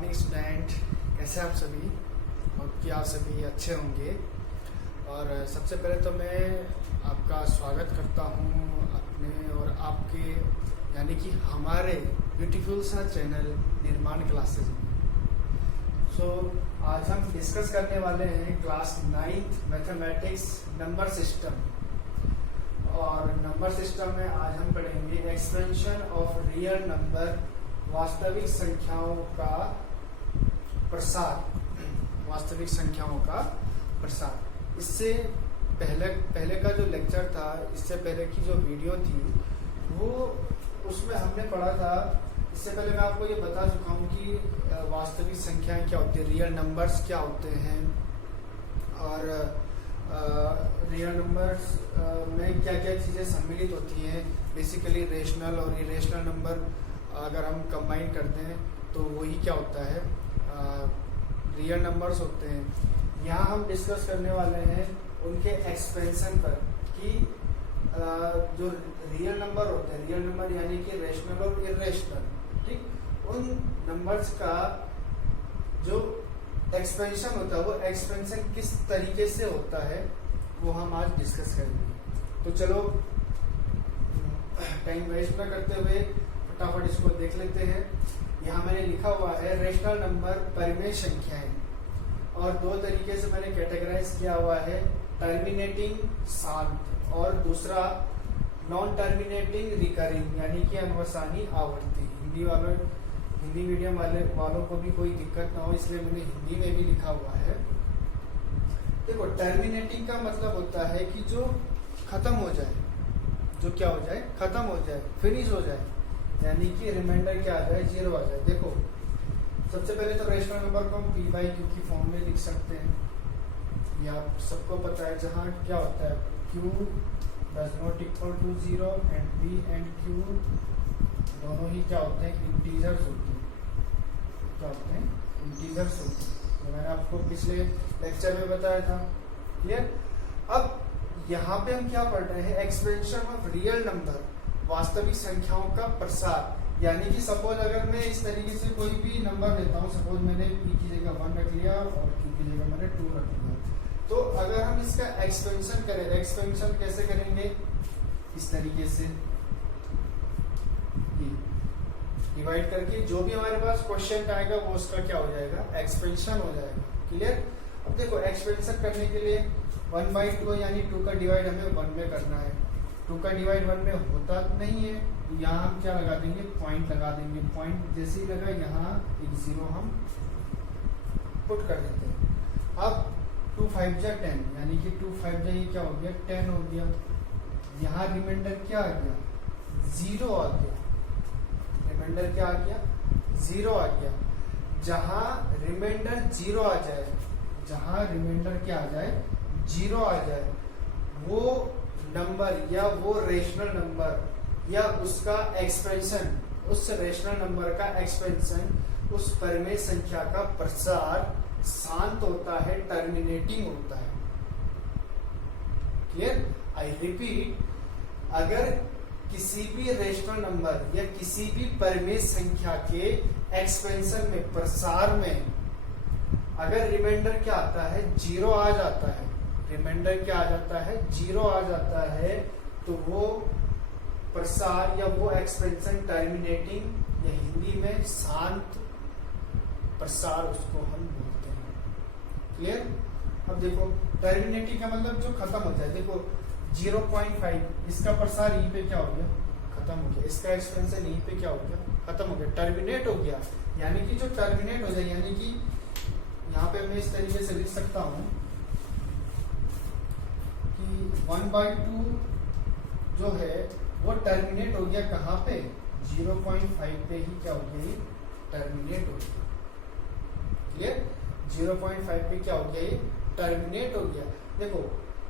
Morning student, कैसे आप सभी? और कि आप सभी अच्छे होंगे। और सबसे पहले तो मैं आपका स्वागत करता हूँ अपने और आपके यानी कि हमारे ब्यूटीफुल सा चैनल निर्माण क्लासेज में। आज हम डिस्कस करने वाले हैं class 9th mathematics number system. और नंबर सिस्टम में आज हम पढ़ेंगे एक्सपेंशन ऑफ रियल नंबर, वास्तविक संख्याओं का प्रसार। वास्तविक संख्याओं का प्रसार। इससे पहले का जो लेक्चर था, इससे पहले की जो वीडियो थी, वो उसमें हमने पढ़ा था। इससे पहले मैं आपको ये बता चुका हूँ कि वास्तविक संख्याएं क्या होती है, रियल नंबर्स क्या होते हैं, और रियल नंबर्स में क्या क्या चीज़ें सम्मिलित होती हैं। बेसिकली रेशनल और इरेशनल नंबर अगर हम कंबाइन करते हैं तो वही क्या होता है, रियल नंबर्स होते हैं। यहाँ हम डिस्कस करने वाले हैं उनके एक्सपेंशन पर कि जो रियल नंबर होते हैं, रियल नंबर यानी कि रेशनल और इरेशनल, ठीक, उन नंबर्स का जो एक्सपेंशन होता है, वो एक्सपेंशन किस तरीके से होता है, वो हम आज डिस्कस करेंगे। तो चलो टाइम वेस्ट ना करते हुए फटाफट इसको देख लेते हैं। यहाँ मैंने लिखा हुआ है रेशनल नंबर परिमेय संख्याएं, और दो तरीके से मैंने कैटेगराइज किया हुआ है, टर्मिनेटिंग शांत और दूसरा नॉन टर्मिनेटिंग रिकरिंग यानी कि अनवसानी आवर्ती। हिंदी मीडियम वालों को भी कोई दिक्कत ना हो, इसलिए मैंने हिंदी में भी लिखा हुआ है। देखो, टर्मिनेटिंग का मतलब होता है कि जो खत्म हो जाए, जो क्या हो जाए, खत्म हो जाए, फिनिश हो जाए, यानी कि रिमाइंडर क्या आ जाए, 0 आ जाए। देखो, सबसे पहले तो रेशनल नंबर को हम p/q की फॉर्म में लिख सकते हैं, ये आप सबको पता है। जहाँ क्या होता है, q does not equal to 0 and p and q दोनों ही क्या होते हैं, इंटीजर्स होते हैं। क्या होते हैं, इंटीजर्स होते हैं। तो मैंने आपको पिछले लेक्चर में बताया था। क्लियर? अब यहाँ पे हम क्या पढ़ रहे हैं, एक्सपेंशन ऑफ रियल नंबर, वास्तविक संख्याओं का प्रसार। यानी कि सपोज अगर मैं इस तरीके से कोई भी नंबर लेता हूँ, सपोज मैंने p की जगह 1 रख लिया और q की जगह मैंने 2 रख लिया, तो अगर हम इसका एक्सपेंशन करें, एक्सपेंशन कैसे करेंगे, इस तरीके से डिवाइड करके जो भी हमारे पास क्वेश्चन आएगा वो उसका क्या हो जाएगा, एक्सपेंशन हो जाएगा। क्लियर? अब देखो, एक्सपेंशन करने के लिए 1/2 यानी 2 का डिवाइड हमें 1 में करना है। 2 का डिवाइड 1 में होता नहीं है, यहाँ हम क्या लगा देंगे, पॉइंट लगा देंगे। पॉइंट जैसे ही लगा, यहाँ एक 0 हम पुट कर देते हैं। अब 2 5 जा 10 यानी कि 2 5 जा ये क्या हो गया, 10 हो गया। यहाँ रिमाइंडर क्या आ गया, 0 आ गया। रिमाइंडर क्या आ गया, 0 आ गया। जहां रिमाइंडर 0 आ जाए, जहां रिमाइंडर क्या आ जाए, 0 आ जाए, वो नंबर या वो रेशनल नंबर या उसका एक्सपेंशन, उस रेशनल नंबर का एक्सपेंशन, उस परिमेय संख्या का प्रसार शांत होता है, टर्मिनेटिंग होता है। क्लियर? आई रिपीट, अगर किसी भी रेशनल नंबर या किसी भी परिमेय संख्या के एक्सपेंशन में, प्रसार में, अगर रिमाइंडर क्या आता है, 0 आ जाता है, रिमाइंडर क्या आ जाता है, 0 आ जाता है, तो वो प्रसार या वो एक्सपेंशन टर्मिनेटिंग या हिंदी में शांत प्रसार उसको हम बोलते हैं। क्लियर? अब देखो, टर्मिनेटिंग का मतलब जो खत्म हो जाए। देखो 0.5 इसका प्रसार यहीं पे क्या हो गया, खत्म हो गया। इसका एक्सपेंशन यहीं पे क्या हो गया, खत्म हो गया, टर्मिनेट हो गया। यानी कि जो टर्मिनेट हो जाए, यानी कि यहाँ पे मैं इस तरीके से लिख सकता हूँ कि 1/2 जो है वो टर्मिनेट हो गया। कहाँ पे, 0.5 पे ही क्या हो गया, ये टर्मिनेट हो गया। क्लियर? 0.5 पे क्या हो गया, ये टर्मिनेट हो गया। देखो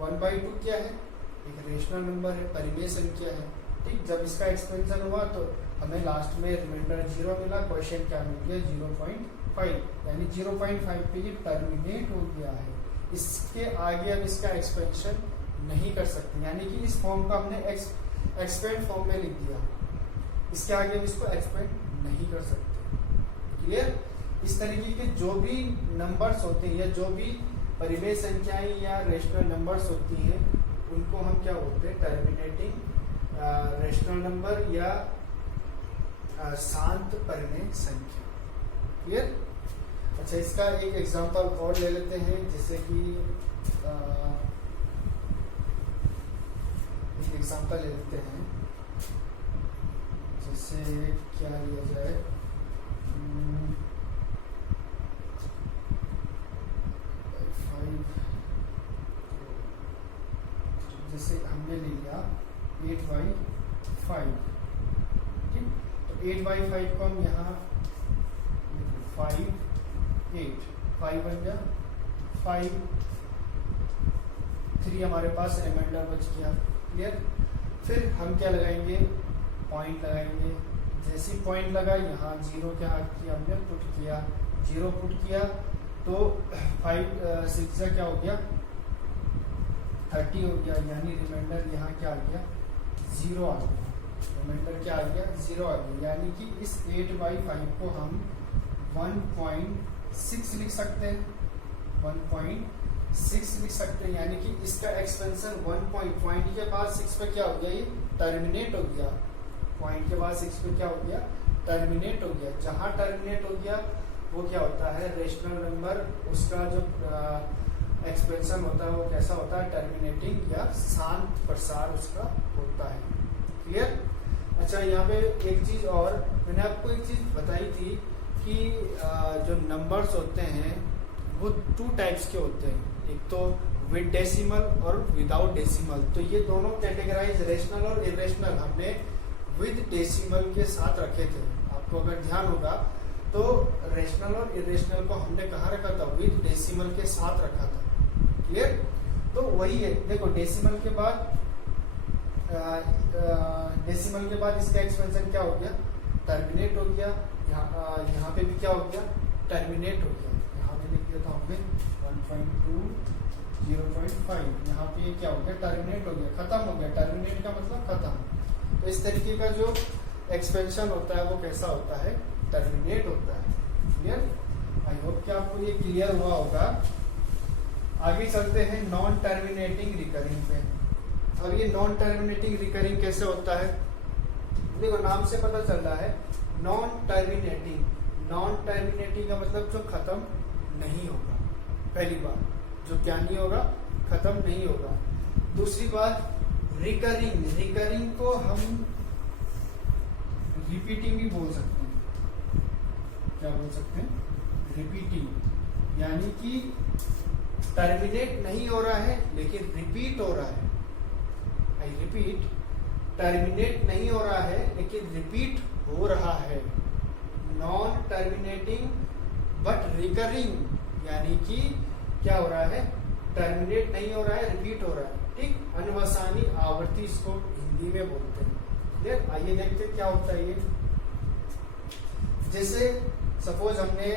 1/2 क्या है, एक रेशनल नंबर है, परिमेय संख्या है, ठीक। जब इसका एक्सपेंशन हुआ तो हमें लास्ट में रिमाइंडर 0 मिला, क्वेश्चन क्या मिल गया, 0.5, यानी 0.5 पे ये टर्मिनेट हो गया है। इसके आगे अब इसका एक्सपेंशन नहीं कर सकते, यानी कि इस फॉर्म का हमने एक्सपेंड फॉर्म में लिख दिया, इसके आगे हम इसको एक्सपेंड नहीं कर सकते। क्लियर? इस तरीके के जो भी नंबर्स होते हैं या जो भी परिमेय संख्याएं या रेशनल नंबर्स होती हैं उनको हम क्या बोलते हैं, टर्मिनेटिंग रेशनल नंबर या शांत परिमेय संख्या। क्लियर? अच्छा, इसका एक एग्जांपल और ले लेते हैं, जैसे कि एक एग्जांपल ले लेते हैं, जैसे क्या लिया जाए, जैसे हमने ले लिया 8/5, ठीक। तो 8/5 को हम यहाँ 5 8 5 बन गया, 5 3 हमारे पास रिमाइंडर बच गया। क्लियर? फिर हम क्या लगाएंगे, पॉइंट लगाएंगे। जैसे पॉइंट लगा यहाँ 0 क्या किया हमने, पुट किया, 0 पुट किया तो 5 6 क्या हो गया, 30 हो गया, यानी रिमाइंडर यहाँ क्या आ गया, 0 आ गया। रिमाइंडर क्या आ गया, 0 आ गया, यानी कि इस 8/5 को हम 1.6 लिख सकते हैं, 1.6 लिख सकते हैं, यानी कि इसका एक्सपेंशन 1 पॉइंट के बाद 6 पे क्या हो गया, ये टर्मिनेट हो गया। पॉइंट के बाद 6 पे क्या हो गया, टर्मिनेट हो गया। जहां टर्मिनेट हो गया वो क्या होता है, रेशनल नंबर, उसका जो एक्सपेंशन होता है वो कैसा होता है, टर्मिनेटिंग या शांत प्रसार उसका होता है। क्लियर? अच्छा, यहाँ पे एक चीज और मैंने आपको एक चीज बताई थी कि जो नंबर्स होते हैं वो 2 टाइप्स के होते हैं, एक तो विद डेसिमल और विदाउट डेसिमल। तो ये दोनों कैटेगराइज, रेशनल और इरेशनल, हमने विद डेसिमल के साथ रखे थे। आपको अगर ध्यान होगा तो रेशनल और इरेशनल को हमने कहाँ रखा था, विद डेसिमल के साथ रखा था। क्लियर? तो वही है, देखो डेसिमल के बाद इसका एक्सपेंशन क्या हो गया, टर्मिनेट हो गया। यहाँ पे भी क्या हो गया, टर्मिनेट हो गया। यहाँ पे लिख दिया था हमने 1.2 0.5, यहाँ पे क्या हो गया, टर्मिनेट हो गया, खत्म हो गया। टर्मिनेट का मतलब खत्म। तो इस तरीके का जो एक्सपेंशन होता है वो कैसा होता है, टर्मिनेट होता है। क्लियर? आई होप कि आपको ये क्लियर हुआ होगा। आगे चलते हैं नॉन टर्मिनेटिंग रिकरिंग पे। अब ये नॉन टर्मिनेटिंग रिकरिंग कैसे होता है, देखो नाम से पता चल रहा है, नॉन टर्मिनेटिंग। नॉन टर्मिनेटिंग का मतलब जो खत्म नहीं होगा। पहली बात, जो क्या नहीं होगा, खत्म नहीं होगा। दूसरी बात, रिकरिंग। रिकरिंग को हम रिपीटिंग भी बोल सकते हैं। क्या बोल सकते हैं, रिपीटिंग, यानी कि टर्मिनेट नहीं हो रहा है लेकिन रिपीट हो रहा है। आई रिपीट, टर्मिनेट नहीं हो रहा है लेकिन रिपीट हो रहा है। नॉन टर्मिनेटिंग बट रिकरिंग, यानी कि क्या हो रहा है, टर्मिनेट नहीं हो रहा है, रिपीट हो रहा है। ठीक, अनवसानी आवर्ती इसको हिंदी में बोलते हैं। क्लियर? आइए देखते क्या होता है ये। जैसे सपोज हमने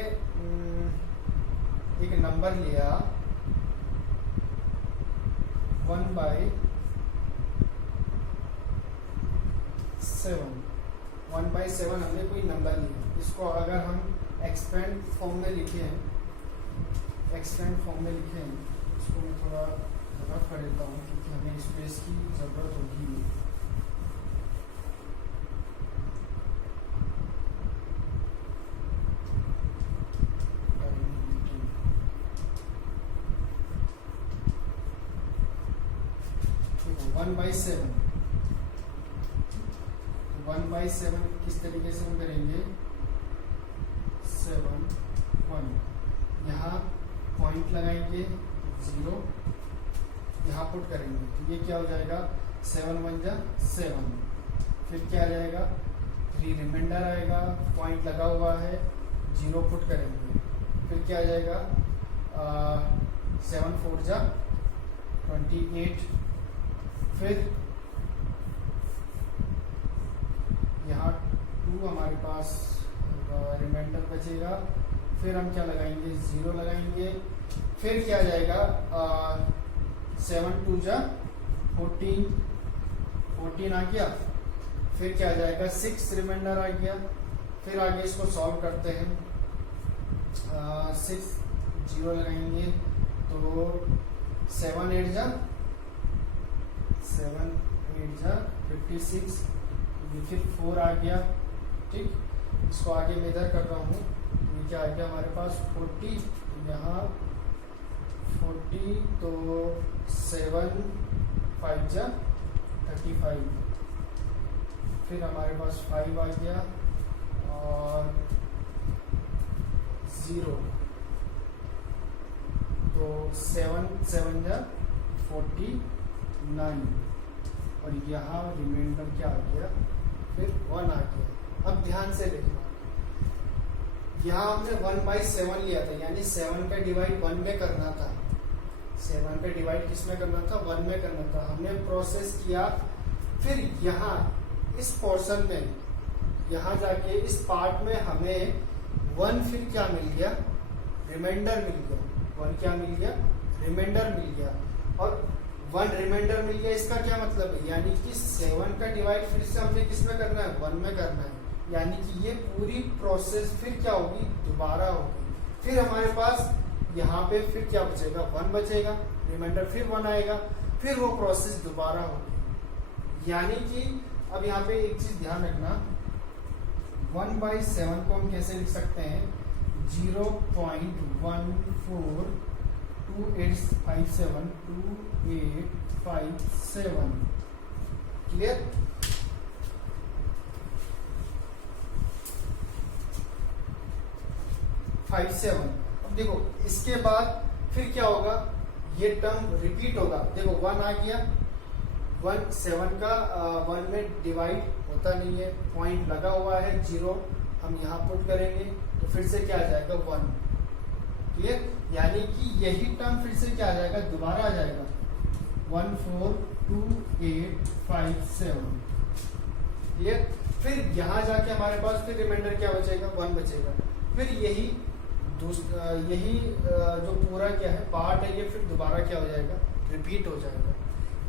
एक नंबर लिया 1/7 हमने कोई नंबर लिया, इसको अगर हम एक्सपेंड फॉर्म में लिखे हैं, इसको मैं थोड़ा जगह कर देता हूँ क्योंकि हमें स्पेस की जरूरत होगी। वन बाई सेवन किस तरीके से हम करेंगे, 7 1, यहाँ पॉइंट लगाएंगे 0, यहाँ पुट करेंगे तो ये क्या हो जाएगा, 7 1 जा 7। फिर क्या आ जाएगा, 3 रिमाइंडर आएगा, पॉइंट लगा हुआ है, 0 पुट करेंगे। फिर क्या आ जाएगा, 7 4 जा 28। फिर यहाँ 2 हमारे पास रिमाइंडर बचेगा। फिर हम क्या लगाएंगे, 0 लगाएंगे। फिर क्या आ जाएगा, 7 2 जा 14 आ गया। फिर क्या आ जाएगा, 6 रिमाइंडर आ गया। फिर आगे इसको सॉल्व करते हैं। 6 जीरो लगाएंगे तो 7 8 जा 56, ये फिर 4 आ गया। ठीक, इसको आगे मैं इधर कर रहा हूँ, ये क्या आ गया हमारे पास 40, यहाँ 40 तो 7 5 जा 35, फिर हमारे पास 5 आ गया और 0 तो 7 7 जा 49 और यहाँ रिमाइंडर क्या आ गया, फिर 1 आ गया। अब ध्यान से देखना, यहाँ हमने 1/7 लिया था, यानी 7 का डिवाइड 1 में करना था। 7 का डिवाइड किस में करना था, 1 में करना था। हमने प्रोसेस किया, फिर यहाँ इस पोर्शन में, यहाँ जाके इस पार्ट में हमें 1 फिर क्या मिल गया, रिमाइंडर मिल गया। 1 क्या मिल गया, रिमाइंडर मिल गया, और 1 रिमाइंडर मिल गया। इसका क्या मतलब है, यानी कि 7 का डिवाइड फिर से हमने किस में करना है, 1 में करना है। यानी कि ये पूरी प्रोसेस फिर क्या होगी, दोबारा होगी। फिर हमारे पास यहाँ पे फिर क्या बचेगा, 1 बचेगा, रिमाइंडर फिर 1 आएगा, फिर वो प्रोसेस दोबारा होगी। यानी कि अब यहाँ पे एक चीज ध्यान रखना, 1/7 को हम कैसे लिख सकते हैं, 0.142857 क्लियर। अब देखो इसके बाद फिर क्या होगा, ये टर्म रिपीट होगा। देखो 1 आ गया, 1 7 का 1 में डिवाइड होता नहीं है, पॉइंट लगा हुआ है 0, हम यहाँ पुट करेंगे तो फिर से क्या आ जाएगा, 1 क्लियर। यानी कि यही टर्म फिर से क्या आ जाएगा, दोबारा आ जाएगा 142857 क्लियर। फिर यहाँ जाके हमारे पास फिर रिमाइंडर क्या बचेगा, 1 बचेगा। फिर यही जो पूरा क्या है पार्ट है, ये फिर दोबारा क्या हो जाएगा, रिपीट हो जाएगा।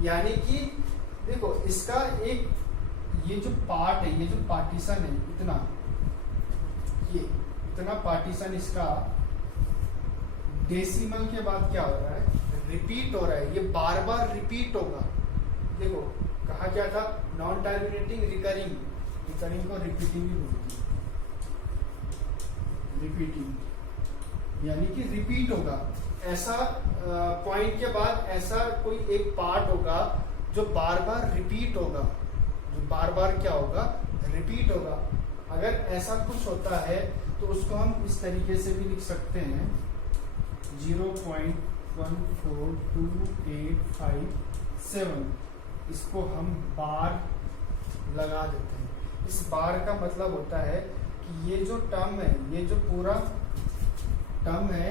यानी कि देखो इसका एक ये जो पार्ट है, ये जो पार्टीशन है, इतना पार्टीशन इसका डेसिमल के बाद क्या हो रहा है, रिपीट हो रहा है। ये बार बार रिपीट होगा। देखो कहा क्या था, नॉन टर्मिनेटिंग रिकरिंग को रिपीटिंग भी बोलती है, रिपीटिंग यानी कि रिपीट होगा। ऐसा पॉइंट के बाद ऐसा कोई एक पार्ट होगा जो बार बार रिपीट होगा, जो बार बार क्या होगा, रिपीट होगा। अगर ऐसा कुछ होता है तो उसको हम इस तरीके से भी लिख सकते हैं, 0.142857, इसको हम बार लगा देते हैं। इस बार का मतलब होता है कि ये जो टर्म है, ये जो पूरा टर्म है,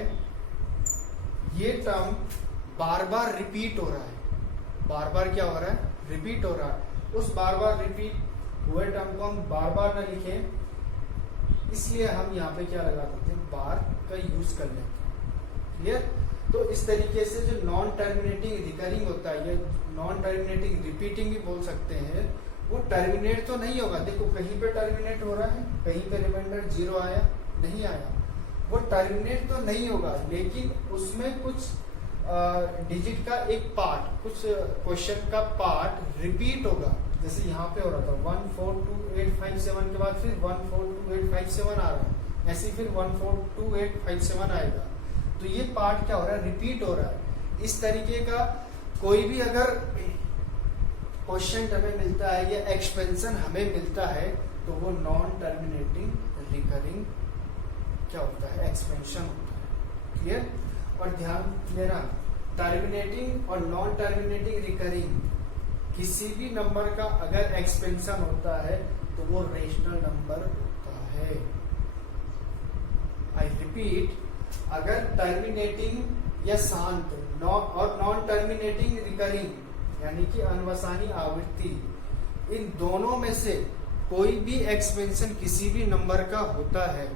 ये टर्म बार बार रिपीट हो रहा है। बार बार क्या हो रहा है, रिपीट हो रहा है। उस बार बार रिपीट हुए टर्म को हम बार बार ना लिखें, इसलिए हम यहाँ पे क्या लगा देते हैं, बार का यूज कर लेते हैं। क्लियर। तो इस तरीके से जो नॉन टर्मिनेटिंग रिकरिंग होता है, ये नॉन टर्मिनेटिंग रिपीटिंग भी बोल सकते हैं, वो टर्मिनेट तो नहीं होगा। देखो कहीं पे टर्मिनेट हो रहा है, कहीं पे रिमाइंडर 0 आया, नहीं आया, वो टर्मिनेट तो नहीं होगा, लेकिन उसमें कुछ डिजिट का एक पार्ट, कुछ क्वेश्चन का पार्ट रिपीट होगा। जैसे यहाँ पे हो रहा था 142857 के बाद फिर 142857 आ रहा है, ऐसे फिर 142857 आएगा। तो ये पार्ट क्या हो रहा है, रिपीट हो रहा है। इस तरीके का कोई भी अगर क्वेश्चन हमें मिलता है या एक्सपेंशन हमें मिलता है, तो वो नॉन टर्मिनेटिंग रिकरिंग क्या होता है, एक्सपेंशन होता है। क्लियर। और ध्यान देना, टर्मिनेटिंग और नॉन टर्मिनेटिंग रिकरिंग किसी भी नंबर का अगर एक्सपेंशन होता है तो वो रेशनल नंबर होता है। आई रिपीट, अगर टर्मिनेटिंग या शांत और नॉन टर्मिनेटिंग रिकरिंग यानी कि अनवसानी आवृत्ति, इन दोनों में से कोई भी एक्सपेंशन किसी भी नंबर का होता है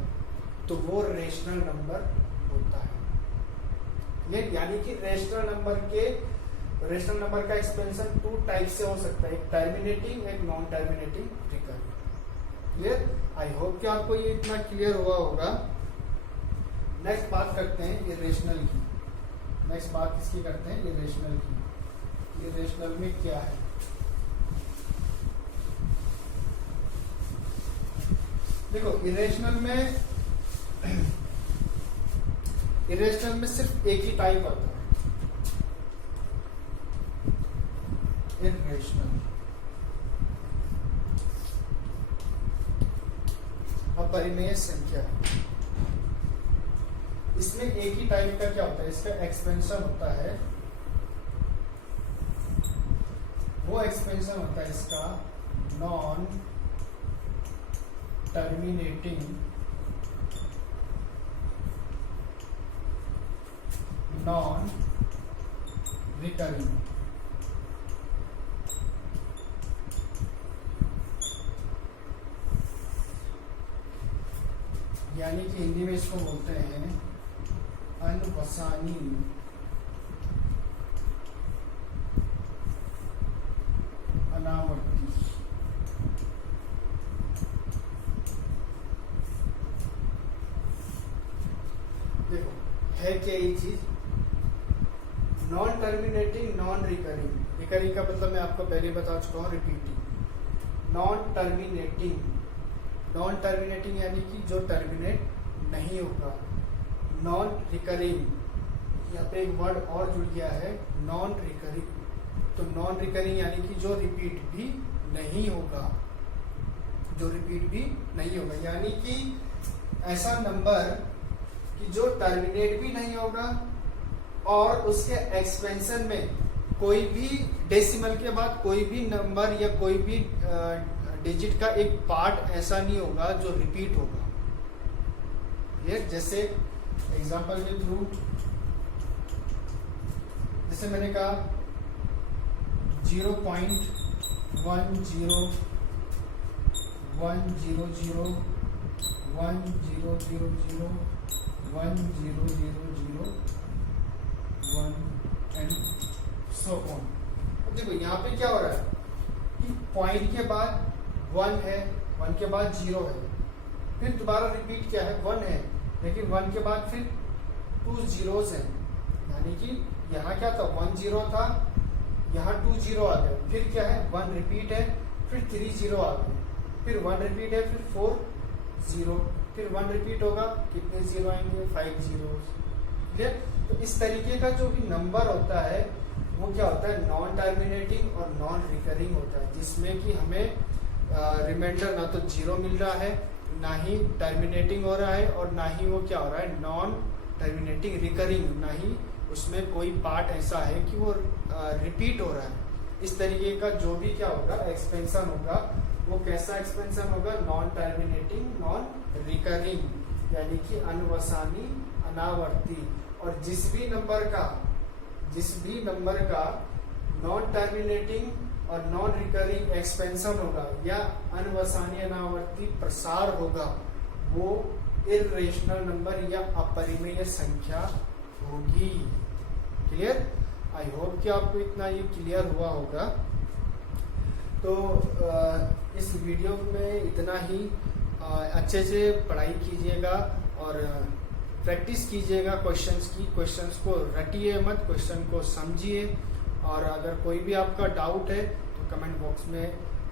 तो वो रेशनल नंबर होता है। यानी कि रेशनल नंबर का एक्सपेंशन 2 टाइप से हो सकता है, एक टर्मिनेटिंग, एक non terminating recurring. Clear. I hope कि आपको ये इतना क्लियर हुआ होगा। नेक्स्ट बात करते हैं इरेशनल की। नेक्स्ट बात किसकी करते हैं? इरेशनल की। इरेशनल में क्या है? देखो इरेशनल में सिर्फ एक ही टाइप आता है, इरेशनल। अपरिमेय संख्या, इसमें एक ही टाइप का क्या होता है? इसका एक्सपेंशन होता है, वो एक्सपेंशन होता है इसका नॉन टर्मिनेटिंग नॉन रिकरिंग। यानी कि हिंदी में इसको बोलते हैं अनवसानी अनावर्ती। देखो है क्या ये चीज? Non terminating non recurring. Recurring का मतलब मैं आपको पहले बता चुका हूँ, रिपीटिंग। नॉन टर्मिनेटिंग यानी कि जो टर्मिनेट नहीं होगा। नॉन रिकरिंग, यहाँ पे एक वर्ड और जुड़ गया है, नॉन रिकरिंग। तो नॉन रिकरिंग यानी कि जो रिपीट भी नहीं होगा, जो रिपीट भी नहीं होगा। यानी कि ऐसा नंबर कि जो टर्मिनेट भी नहीं होगा और उसके एक्सपेंशन में कोई भी डेसिमल के बाद कोई भी नंबर या कोई भी डिजिट का एक पार्ट ऐसा नहीं होगा जो रिपीट होगा। ये जैसे एग्जांपल के थ्रू, जैसे मैंने कहा 0.10 100 1000 1000 1 एंड सो ऑन। अब देखो यहाँ पे क्या हो रहा है कि पॉइंट के बाद 1 है, 1 के बाद 0 है, फिर दोबारा रिपीट क्या है 1 है, लेकिन 1 के बाद फिर 2 zeros हैं। यानी कि यहाँ क्या था 1 0 था, यहाँ 2 0 आ गए, फिर क्या है 1 रिपीट है, फिर 3 0 आ गए, फिर 1 रिपीट है, फिर 4 0, फिर 1 रिपीट होगा, कितने 0 आएंगे 5 zeros। ठीक है? तो इस तरीके का जो भी नंबर होता है वो क्या होता है? नॉन टर्मिनेटिंग और नॉन रिकरिंग होता है, जिसमें कि हमें रिमाइंडर ना तो 0 मिल रहा है, ना ही टर्मिनेटिंग हो रहा है, और ना ही वो क्या हो रहा है नॉन टर्मिनेटिंग रिकरिंग, ना ही उसमें कोई पार्ट ऐसा है कि वो रिपीट हो रहा है। इस तरीके का जो भी क्या होगा एक्सपेंशन होगा, वो कैसा एक्सपेंशन होगा? नॉन टर्मिनेटिंग नॉन रिकरिंग, यानी कि अनवसानी अनावर्ती। और जिस भी नंबर का नॉन टर्मिनेटिंग और नॉन रिकरिंग एक्सपेंशन होगा या अनवसानी अनावर्ती प्रसार होगा, वो इर्रेशनल नंबर या अपरिमेय संख्या होगी। क्लियर? आई होप कि आपको इतना ये क्लियर हुआ होगा। तो इस वीडियो में इतना ही। अच्छे से पढ़ाई कीजिएगा और प्रैक्टिस कीजिएगा क्वेश्चंस को रटिए मत, क्वेश्चन को समझिए। और अगर कोई भी आपका डाउट है तो कमेंट बॉक्स में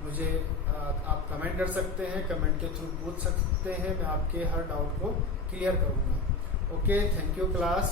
मुझे आप कमेंट कर सकते हैं, कमेंट के थ्रू पूछ सकते हैं, मैं आपके हर डाउट को क्लियर करूंगा। Okay, thank you class.